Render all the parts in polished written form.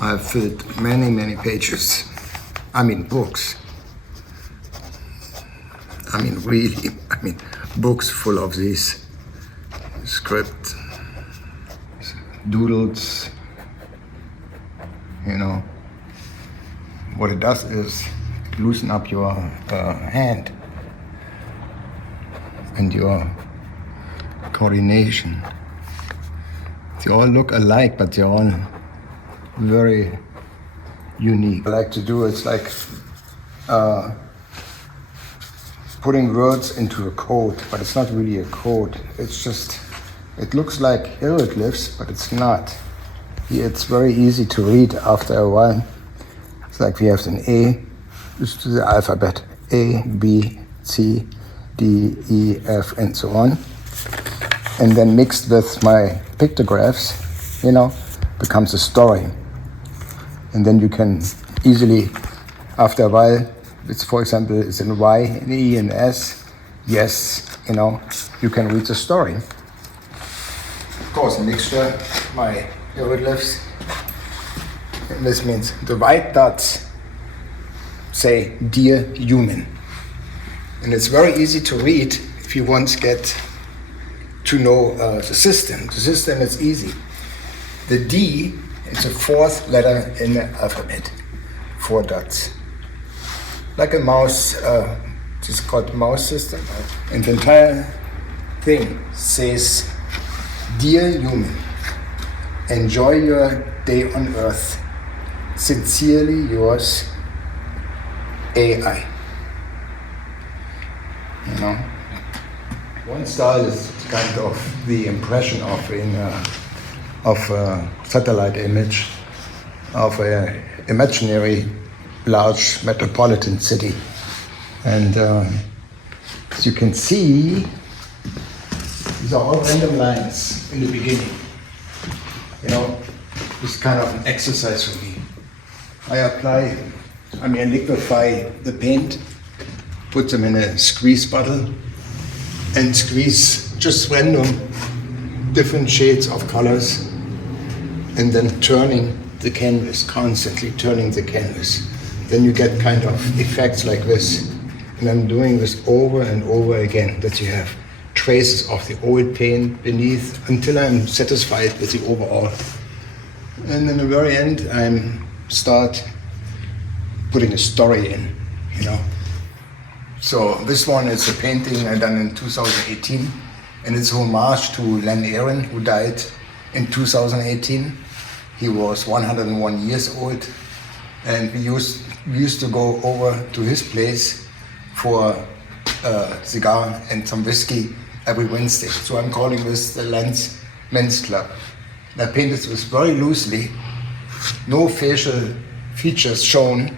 I've filled many pages. I mean books. Really, books full of these script, doodles, What it does is loosen up your hand and your coordination. They all look alike, but they're all very unique. What I like to do is like putting words into a code, but it's not really a code. It's just, it looks like hieroglyphs, but it's not. It's very easy to read after a while. It's like we have an A, this is the alphabet, A, B, C, D, E, F, and so on. And then mixed with my pictographs, becomes a story. And then you can easily, after a while, it's, for example, it's in Y, an E, and S, yes, you can read the story. Of course, a mixture, my hieroglyphs. And this means the white dots say, dear human. And it's very easy to read if you once get to know the system. The system is easy. The D is the fourth letter in the alphabet, 4 dots. Like a mouse, it's called mouse system. And the entire thing says, dear human, enjoy your day on earth. Sincerely yours, AI. One style is kind of the impression of a satellite image of an imaginary large metropolitan city. And as you can see, these are all random lines in the beginning. It's kind of an exercise for me. I liquefy the paint, put them in a squeeze bottle, and squeeze just random different shades of colors, and then turning the canvas, constantly turning the canvas. Then you get kind of effects like this. And I'm doing this over and over again, that you have traces of the old paint beneath until I'm satisfied with the overall. And in the very end, I start putting a story in, So this one is a painting I done in 2018, and it's a homage to Len Aaron, who died in 2018. He was 101 years old, and we used to go over to his place for a cigar and some whiskey every Wednesday. So I'm calling this the Len's Men's Club. And I painted this very loosely, no facial features shown,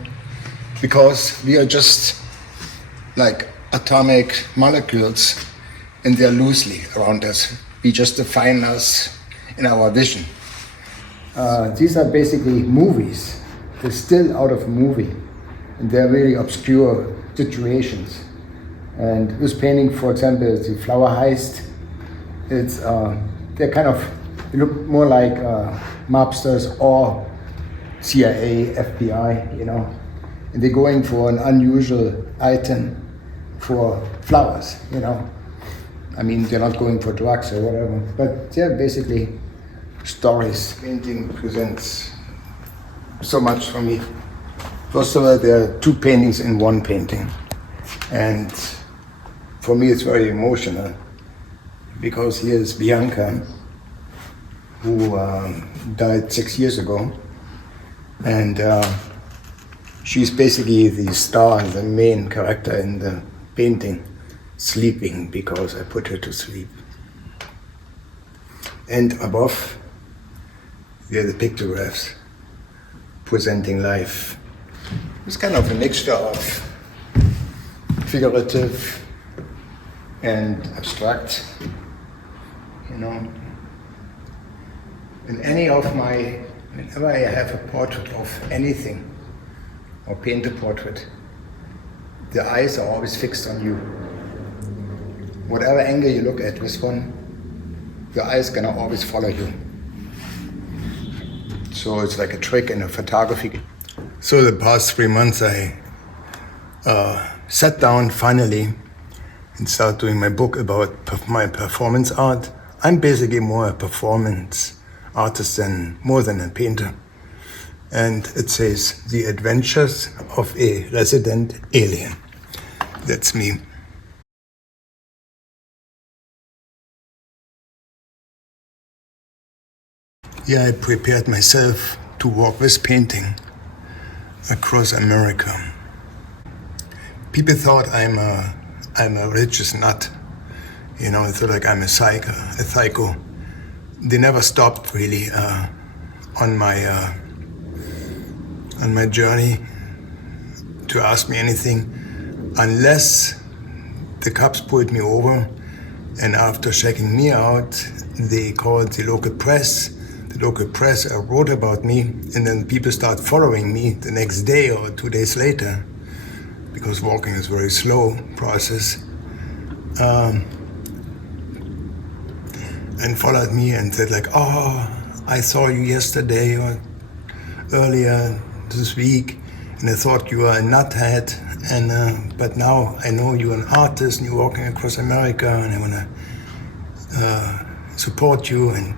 because we are just like atomic molecules, and they're loosely around us. We just define us in our vision. These are basically movies. They're still out of a movie, and they're really obscure situations. And this painting, for example, is the Flower Heist. It's they look more like mobsters or CIA, FBI, and they're going for an unusual item for flowers, they're not going for drugs or whatever, but they're basically stories. Painting presents so much for me. First of all, there are 2 paintings in one painting, and for me it's very emotional, because here's Bianca, who died 6 years ago, and she's basically the star, the main character in the painting, sleeping because I put her to sleep. And above, there are the pictographs presenting life. It's kind of a mixture of figurative and abstract, whenever I have a portrait of anything, or paint a portrait, the eyes are always fixed on you. Whatever angle you look at this one, your eyes gonna always follow you. So it's like a trick in a photography. So the past 3 months I sat down finally and started doing my book about my performance art. I'm basically more a performance artist than more than a painter. And it says, The Adventures of a Resident Alien. That's me. Yeah, I prepared myself to walk with painting across America. People thought I'm a religious nut. You know, they thought like I'm a psycho. They never stopped really on my journey to ask me anything, unless the cops pulled me over, and after checking me out, they called the local press. The local press wrote about me, and then people start following me the next day or 2 days later, because walking is a very slow process, and followed me and said like, oh, I saw you yesterday or earlier this week, and I thought you were a nuthead, and but now I know you're an artist and you're walking across America, and I want to support you. And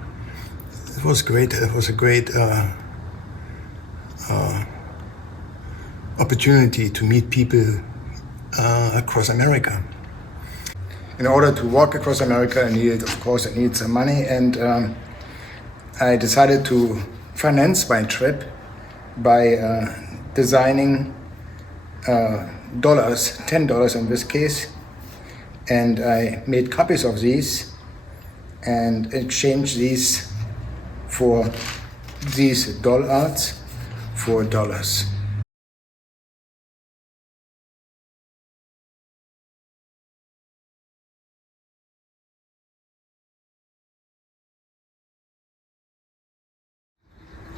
it was great. It was a great opportunity to meet people across America. In order to walk across America, I needed some money, and I decided to finance my trip by designing dollars, $10 in this case, and I made copies of these and exchanged these for these doll arts for dollars.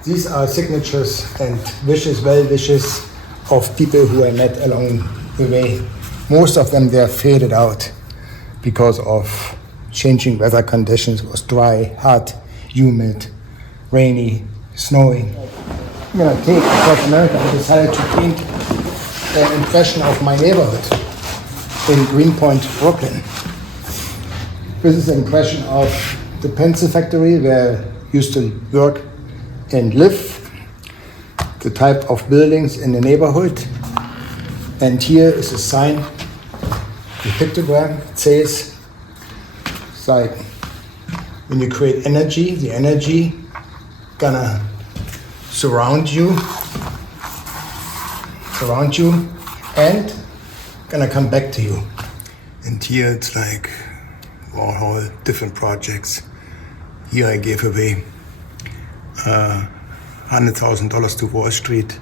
These are signatures and well wishes of people who I met along the way. Most of them, they are faded out because of changing weather conditions. It was dry, hot, humid, rainy, snowing. I'm gonna take across America. I decided to paint an impression of my neighborhood in Greenpoint, Brooklyn. This is an impression of the pencil factory where I used to work and live, the type of buildings in the neighborhood. And here is a sign, the pictogram. It says, it's like, when you create energy, the energy gonna surround you and gonna come back to you. And here it's like all different projects. Here I gave away $100,000 to Wall Street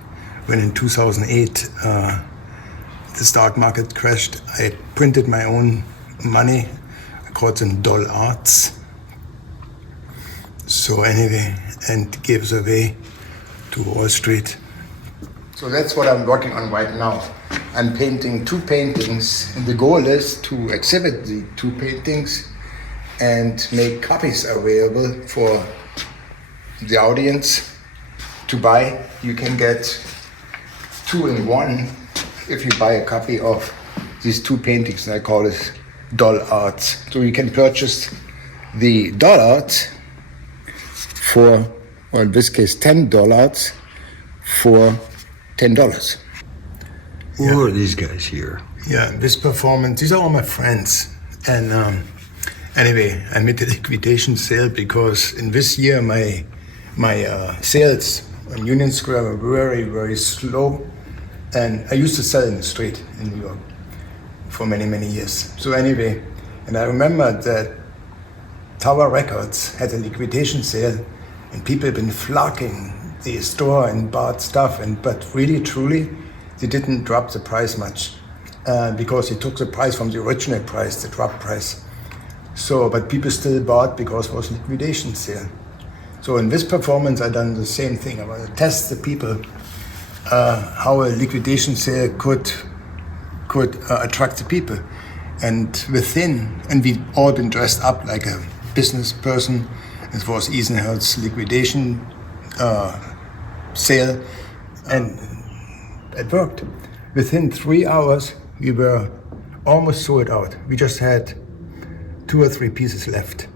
when in 2008 the stock market crashed. I printed my own money. I called them doll arts. So anyway, and gave it away to Wall Street. So that's what I'm working on right now. I'm painting 2 paintings, and the goal is to exhibit the 2 paintings and make copies available for the audience to buy. You can get 2 in 1 if you buy a copy of these 2 paintings. I call it doll arts. So you can purchase the doll art for, or in this case, $10 for $10. Who are these guys here? Yeah, this performance, these are all my friends. And anyway, I made a liquidation sale because in this year my sales on Union Square were very, very slow. And I used to sell in the street in New York for many, many years. So anyway, and I remember that Tower Records had a liquidation sale, and people have been flocking the store and bought stuff, but really, truly, they didn't drop the price much because they took the price from the original price, the drop price. So, but people still bought because it was a liquidation sale. So in this performance, I done the same thing. I want to test the people how a liquidation sale could attract the people, and we've all been dressed up like a business person. It was Esenherz liquidation sale, and it worked. Within 3 hours, we were almost sold out. We just had 2 or 3 pieces left.